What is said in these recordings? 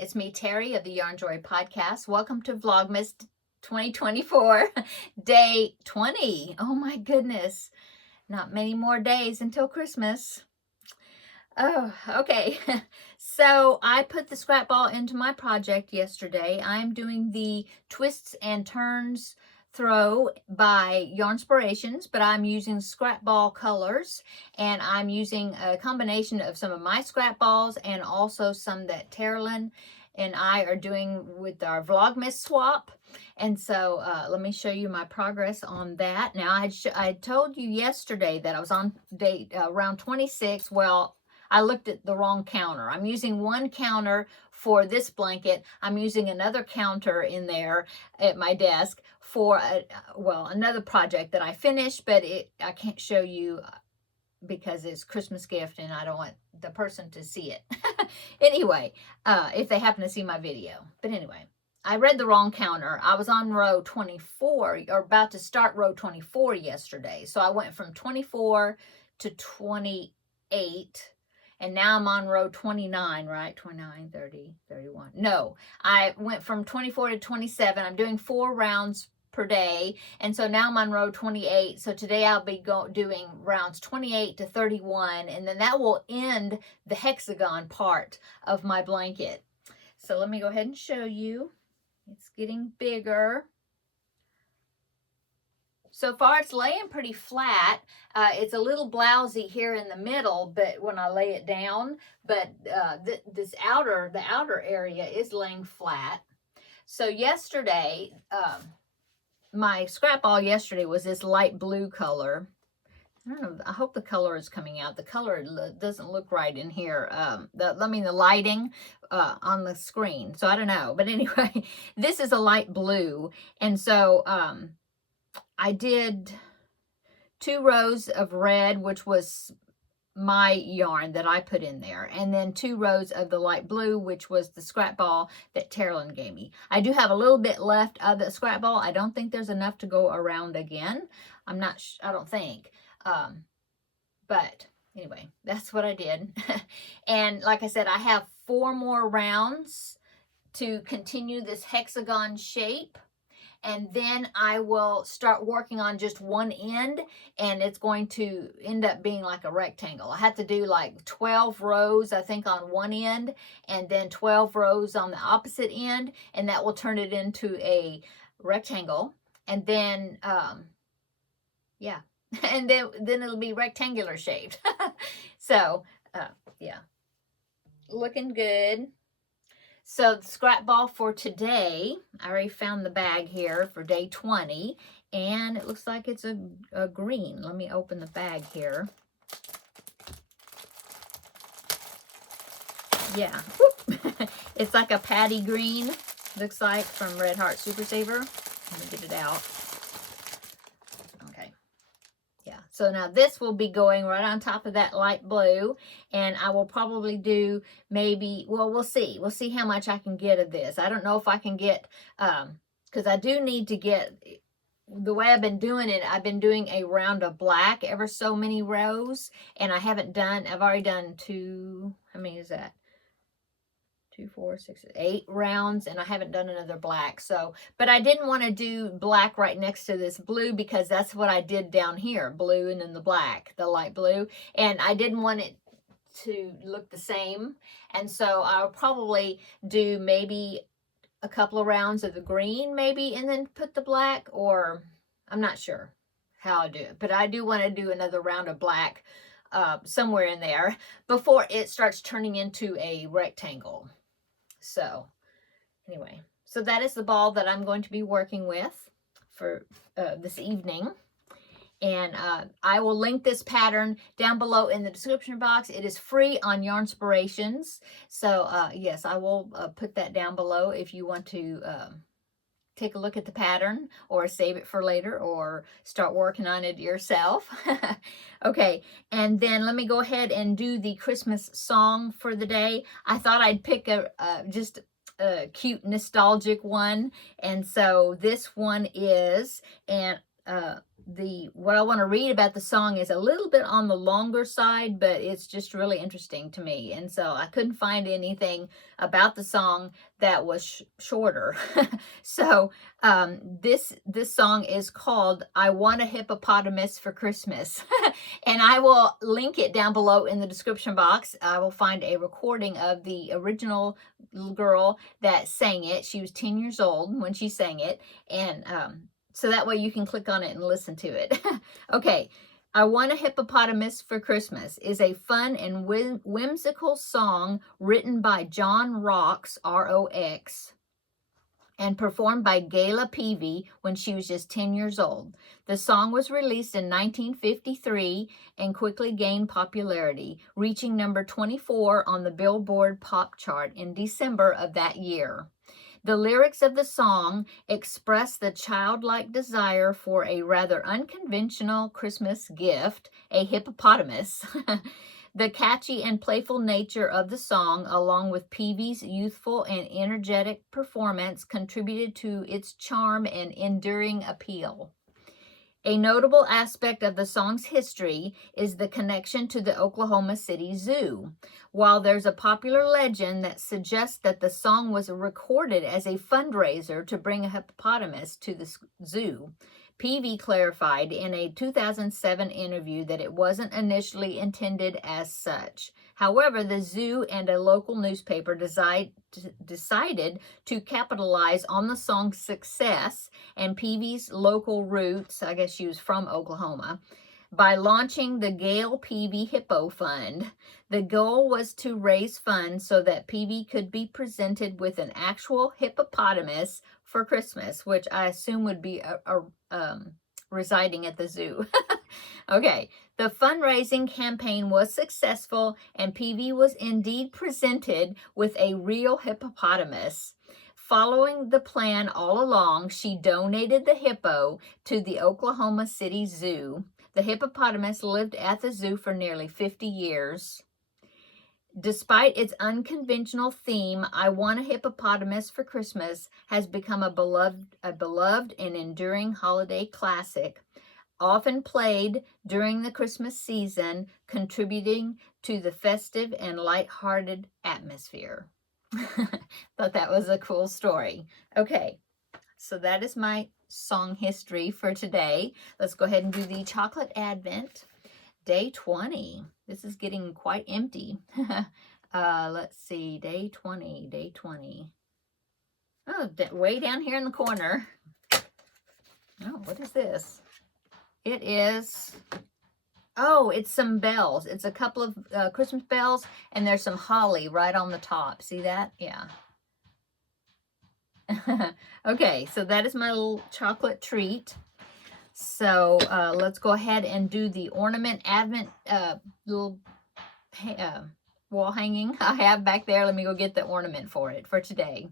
It's me, Terry of the Yarn Joy Podcast. Welcome to Vlogmas 2024, day 20. Oh my goodness. Not many more days until Christmas. Oh, okay. So I put the scrap ball into my project yesterday. I'm doing the twists and turns throw by Yarnspirations, but I'm using scrap ball colors, and I'm using a combination of some of my scrap balls and also some that Terri and I are doing with our Vlogmas swap. And so let me show you my progress on that. Now, I told you yesterday that I was on day round 26. Well, I looked at the wrong counter. I'm using one counter for this blanket. I'm using another counter in there at my desk for another project that I finished, but I can't show you because it's Christmas gift and I don't want the person to see it. Anyway, if they happen to see my video. But anyway, I read the wrong counter. I was on row 24, or about to start row 24 yesterday. So I went from 24 to 28. And now I'm on row 29, right? 29, 30, 31. No, I went from 24 to 27. I'm doing 4 rounds per day. And so now I'm on row 28. So today I'll be doing rounds 28 to 31. And then that will end the hexagon part of my blanket. So let me go ahead and show you. It's getting bigger. So far, it's laying pretty flat. It's a little blousy here in the middle, but when I lay it down, but the outer area is laying flat. So yesterday, my scrap ball yesterday was this light blue color. I don't know. I hope the color is coming out. The color doesn't look right in here. The lighting on the screen. So I don't know. But anyway, this is a light blue, and so I did 2 rows of red, which was my yarn that I put in there, and then 2 rows of the light blue, which was the scrap ball that Terri gave me. I do have a little bit left of the scrap ball. I don't think there's enough to go around again. I don't think. But anyway, that's what I did. And like I said, I have 4 more rounds to continue this hexagon shape. And then I will start working on just one end, and it's going to end up being like a rectangle. I have to do like 12 rows, I think, on one end, and then 12 rows on the opposite end, and that will turn it into a rectangle. And then, yeah, and then it'll be rectangular shaped. So, yeah, looking good. So the scrap ball for today, I already found the bag here for day 20, and it looks like it's a green. Let me open the bag here. Yeah, it's like a patty green, looks like, from Red Heart Super Saver. Let me get it out. Okay. Yeah, so now this will be going right on top of that light blue, and I will probably do maybe, well, we'll see. We'll see how much I can get of this. I don't know if I can get, because I do need to get, the way I've been doing it, I've been doing a round of black ever so many rows, and I've already done 2, how many is that? 2, 4, 6, 8 rounds, and I haven't done another black. So, but I didn't want to do black right next to this blue because that's what I did down here, blue and then the black, the light blue, and I didn't want it to look the same. And so I'll probably do maybe a couple of rounds of the green maybe, and then put the black, or I'm not sure how I do it, but I do want to do another round of black somewhere in there before it starts turning into a rectangle. So anyway, so that is the ball that I'm going to be working with for this evening. And I will link this pattern down below in the description box. It is free on Yarnspirations. So yes, I will put that down below if you want to take a look at the pattern, or save it for later, or start working on it yourself. Okay, and then let me go ahead and do the Christmas song for the day. I thought I'd pick just a cute nostalgic one, and so this one is, and what I want to read about the song is a little bit on the longer side, but it's just really interesting to me. And so I couldn't find anything about the song that was shorter. So this song is called I Want a Hippopotamus for Christmas. And I will link it down below in the description box. I will find a recording of the original little girl that sang it. She was 10 years old when she sang it. And so that way you can click on it and listen to it. Okay, I Want a Hippopotamus for Christmas is a fun and whimsical song written by John Rocks, R-O-X, and performed by Gayla Peavy when she was just 10 years old. The song was released in 1953 and quickly gained popularity, reaching number 24 on the Billboard Pop Chart in December of that year. The lyrics of the song express the childlike desire for a rather unconventional Christmas gift, a hippopotamus. The catchy and playful nature of the song, along with Peavy's youthful and energetic performance, contributed to its charm and enduring appeal. A notable aspect of the song's history is the connection to the Oklahoma City Zoo. While there's a popular legend that suggests that the song was recorded as a fundraiser to bring a hippopotamus to the zoo, Peavy clarified in a 2007 interview that it wasn't initially intended as such. However, the zoo and a local newspaper decided to capitalize on the song's success and Peavy's local roots, I guess she was from Oklahoma, by launching the Gail Peavy Hippo Fund. The goal was to raise funds so that Peavy could be presented with an actual hippopotamus for Christmas, which I assume would be residing at the zoo. Okay, the fundraising campaign was successful and Peavy was indeed presented with a real hippopotamus. Following the plan all along, she donated the hippo to the Oklahoma City Zoo. The hippopotamus lived at the zoo for nearly 50 years. Despite its unconventional theme, I Want a Hippopotamus for Christmas has become a beloved and enduring holiday classic, often played during the Christmas season, contributing to the festive and lighthearted atmosphere. Thought that was a cool story. Okay, so that is my song history for today. Let's go ahead and do the chocolate advent. Day 20. This is getting quite empty. Let's see, day 20. Oh, way down here in the corner. Oh, what is this? It is, oh, it's some bells. It's a couple of Christmas bells, and there's some holly right on the top. See that? Yeah. Okay, so that is my little chocolate treat. So let's go ahead and do the ornament advent little wall hanging I have back there. Let me go get the ornament for it for today.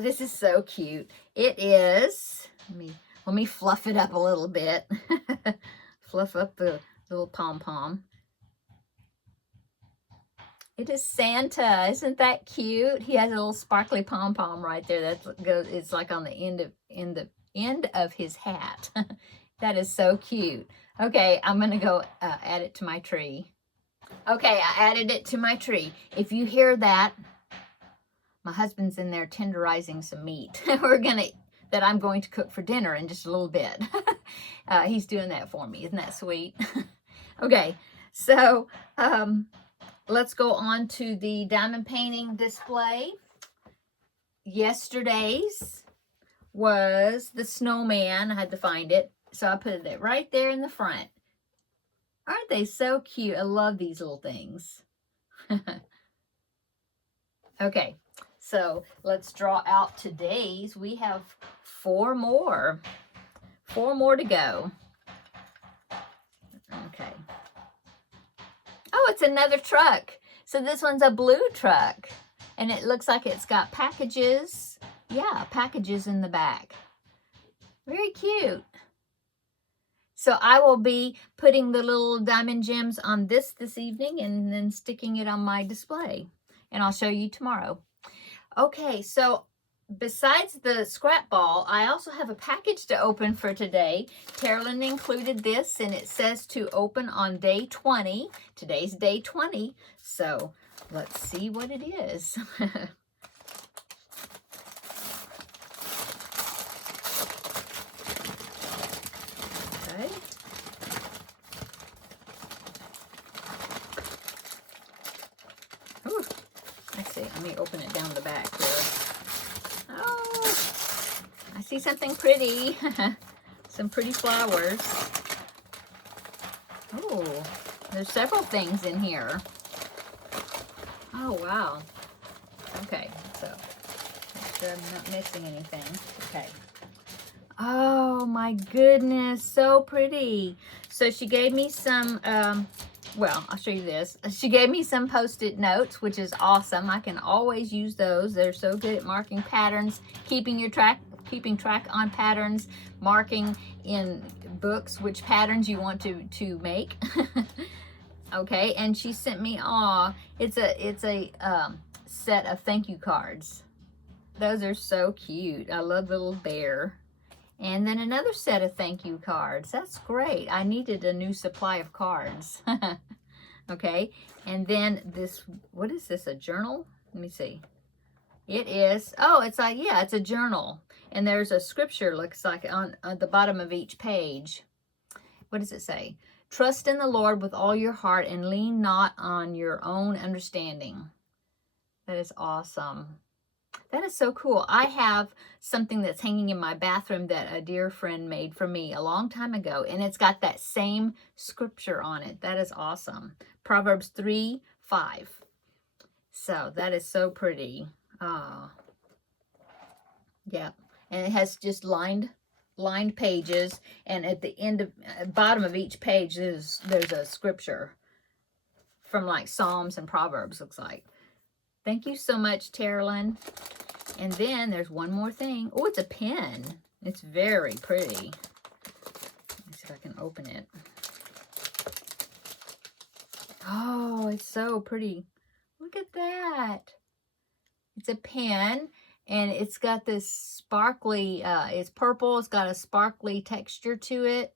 This is so cute. It is, let me fluff it up a little bit. Fluff up the little pom-pom. It is Santa. Isn't that cute? He has a little sparkly pom-pom right there that goes, it's like on the end of his hat. That is so cute. Okay, I'm going to go add it to my tree. Okay, I added it to my tree. If you hear that, my husband's in there tenderizing some meat. That I'm going to cook for dinner in just a little bit. He's doing that for me. Isn't that sweet? Okay, so let's go on to the diamond painting display. Yesterday's was the snowman. I had to find it. So I put it right there in the front. Aren't they so cute? I love these little things. Okay, so let's draw out today's. We have 4 more. 4 more to go. Okay. Oh, it's another truck. So this one's a blue truck. And it looks like it's got packages. Yeah, packages in the back. Very cute. So I will be putting the little diamond gems on this evening and then sticking it on my display. And I'll show you tomorrow. Okay, so besides the scrap ball, I also have a package to open for today. Carolyn included this, and it says to open on day 20. Today's day 20, so let's see what it is. Okay. Ooh, let's see. Let me open it down the back here. Oh, I see something pretty. Some pretty flowers. Oh, there's several things in here. Oh, wow. Okay, so make sure I'm not missing anything. Okay. Oh, my goodness. So pretty. So she gave me some, well, I'll show you this. She gave me some Post-it notes, which is awesome. I can always use those. They're so good at marking patterns, keeping track on patterns, marking in books which patterns you want to make. Okay, and she sent me, it's a set of thank you cards. Those are so cute. I love the little bear. And then another set of thank you cards. That's great. I needed a new supply of cards. Okay, and then this, what is this, a journal? Let me see. It is, oh, it's like, yeah, it's a journal. And there's a scripture, looks like, on the bottom of each page. What does it say? Trust in the Lord with all your heart and lean not on your own understanding. That is awesome. That is so cool. I have something that's hanging in my bathroom that a dear friend made for me a long time ago, and it's got that same scripture on it. That is awesome. Proverbs 3:5. So that is so pretty. Yeah, and it has just lined pages, and at the end of bottom of each page there's a scripture from like Psalms and Proverbs, looks like. Thank you so much, Carolyn. And then there's one more thing. Oh, it's a pen. It's very pretty. Let me see if I can open it. Oh, it's so pretty. Look at that. It's a pen, and it's got this sparkly, it's purple. It's got a sparkly texture to it.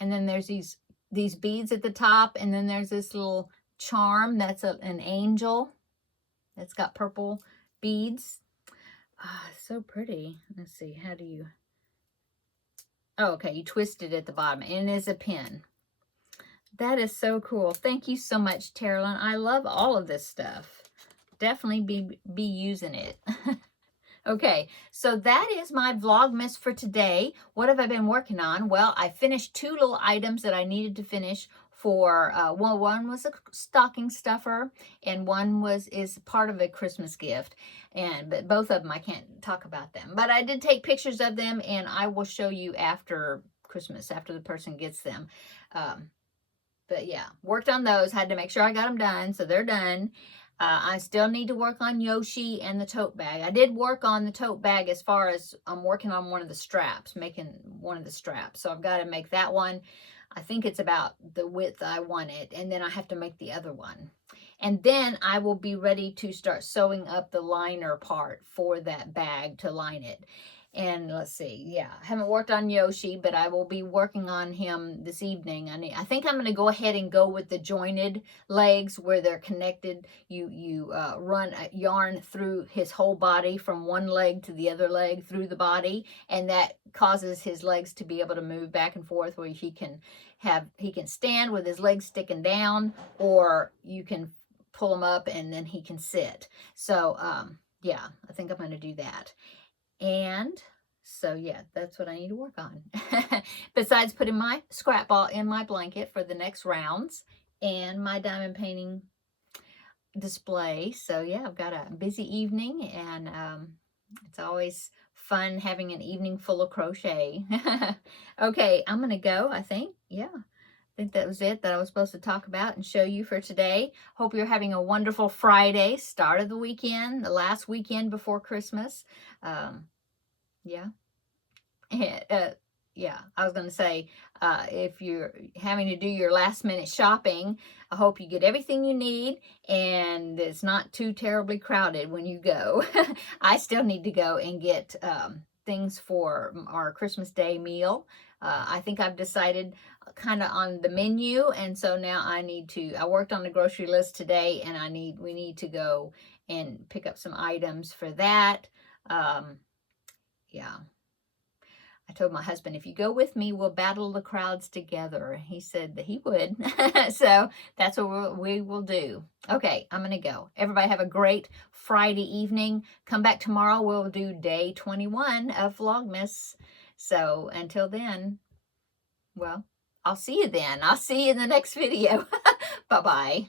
And then there's these beads at the top, and then there's this little charm that's an angel. It's got purple beads. So pretty. Let's see, how do you... Oh, okay, you twist it at the bottom, and it is a pin. That is so cool. Thank you so much, Carolyn. I love all of this stuff. Definitely be using it. Okay, so that is my Vlogmas for today. What have I been working on? Well, I finished 2 little items that I needed to finish for, well, one was a stocking stuffer, and one is part of a Christmas gift. But both of them, I can't talk about them. But I did take pictures of them, and I will show you after Christmas, after the person gets them. But yeah, worked on those. Had to make sure I got them done, so they're done. I still need to work on Yoshi and the tote bag. I did work on the tote bag as far as I'm working on one of the straps, making one of the straps. So I've got to make that one. I think it's about the width I want it. And then I have to make the other one. And then I will be ready to start sewing up the liner part for that bag to line it. And let's see, yeah, I haven't worked on Yoshi, but I will be working on him this evening. I think I'm going to go ahead and go with the jointed legs where they're connected. You run a yarn through his whole body from one leg to the other leg through the body, and that causes his legs to be able to move back and forth, where he can stand with his legs sticking down, or you can pull him up and then he can sit. So yeah, I think I'm going to do that. And so, yeah, that's what I need to work on. Besides putting my scrap ball in my blanket for the next rounds and my diamond painting display. So, yeah, I've got a busy evening, and it's always fun having an evening full of crochet. Okay, I'm going to go, I think. Yeah. I think that was it that I was supposed to talk about and show you for today. Hope you're having a wonderful Friday, start of the weekend, the last weekend before Christmas. Yeah. yeah, I was going to say, if you're having to do your last minute shopping, I hope you get everything you need and it's not too terribly crowded when you go. I still need to go and get things for our Christmas Day meal. I think I've decided kind of on the menu, and so now I worked on the grocery list today, and we need to go and pick up some items for that. Yeah. I told my husband, if you go with me, we'll battle the crowds together. He said that he would. So that's what we will do. Okay, I'm going to go. Everybody have a great Friday evening. Come back tomorrow. We'll do day 21 of Vlogmas. So until then, well, I'll see you then. I'll see you in the next video. Bye-bye.